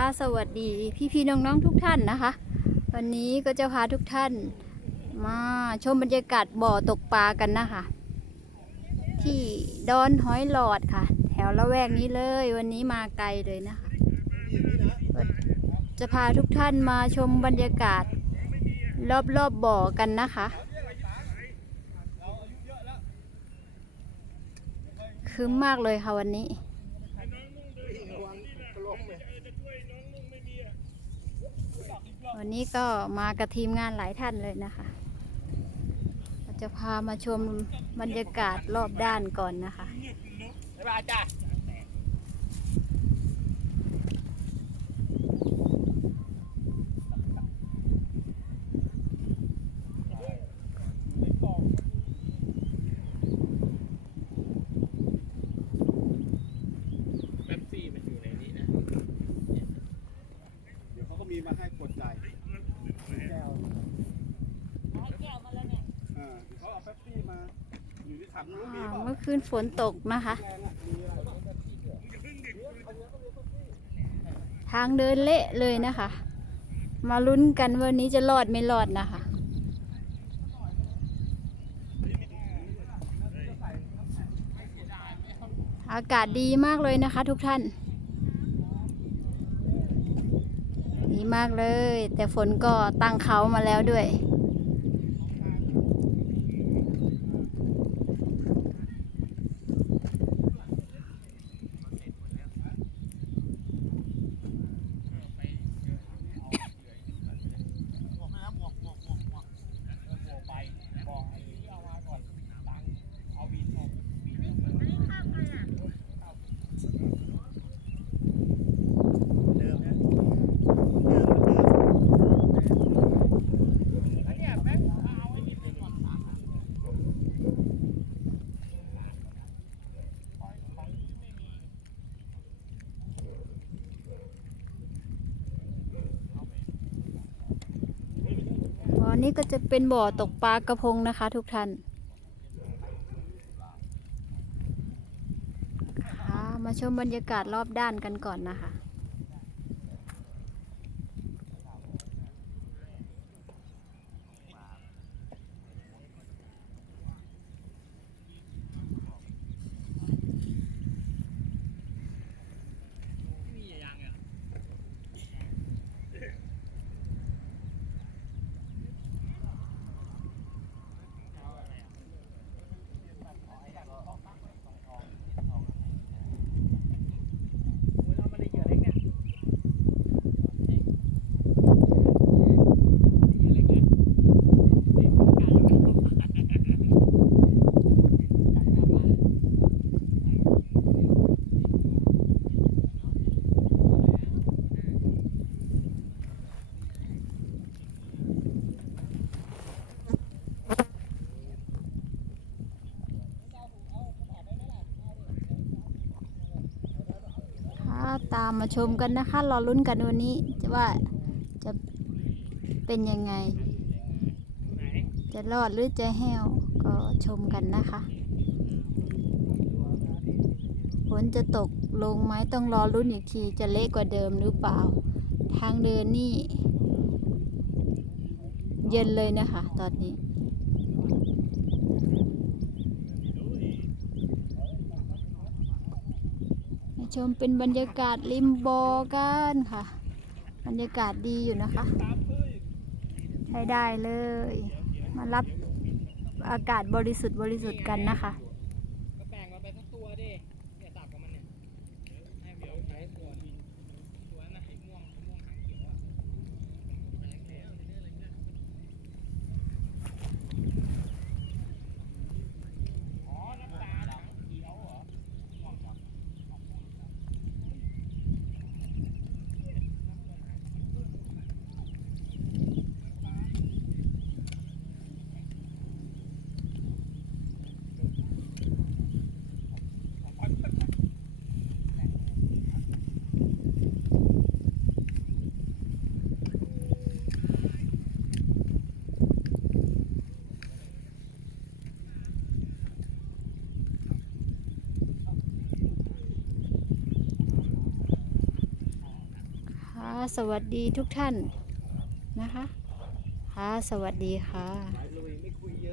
ะสวัสดีพี่พี่ๆน้องๆทุกท่านนะคะ วันนี้ก็จะพาทุกท่าน มาชมบรรยากาศบ่อตกปลากันนะคะ ที่ดอนหอยหลอดค่ะ แถวละแวกนี้เลยวันนี้มาไกลเลยนะคะจะพาทุกท่านมาชมบรรยากาศ รอบๆบบ่อกันนะคะ คืมมากเลยค่ะวันนี้ วันนี้ก็มากับทีมงานหลายท่านเลยนะคะเราจะพามาชมบรรยากาศรอบด้านก่อนนะคะ บ๊ายบายจ้า แป๊บซี่มันอยู่ในนี้นะ เดี๋ยวเขาก็มีมาให้กดจ่ายแก้วเออเดี๋ยวเขาเอาแป๊บซี่มา อ่าเมื่อคืนฝนตกนะคะ ทางเดินเละเลยนะคะ มาลุ้นกันวันนี้จะรอดไม่รอดนะคะ อากาศดีมากเลยนะคะ ทุกท่าน ดีมากเลย แต่ฝนก็ตั้งเขามาแล้วด้วย นี้ก็จะเป็นบ่อตกปลากระพงนะคะ ทุกท่านมาชมบรรยากาศรอบด้านกันก่อนนะคะ ค่ะตามมาชมกันนะคะรอลุ้นกันวันนี้ว่าจะเป็นยังไง จะรอดหรือจะแห้วก็ชมกันนะคะฝนจะตกลงไหมต้องรอลุ้นอีกทีจะเละกว่าเดิมหรือเปล่า ทางเดินนี่ เย็นเลยนะคะ ตอนนี้ ให้ ชมเป็นบรรยากาศริมบอกันค่ะ บรรยากาศดีอยู่นะคะ ใช้ได้เลย มารับอากาศบริสุทธิ์บริสุทธิ์กันนะคะ ก็แบ่งมันไปทั้งตัวดิเนี่ยสับกับมันเนี่ยให้เดี๋ยวใช้ตัวตัวนั้นนะไอ้ม่วงไอ้ม่วงหางเขียวอะอ๋อ น้ำตาลหางเขียวเหรอม่วงเหรอ สวัสดีทุกท่านนะคะค่ะสวัสดีค่ะ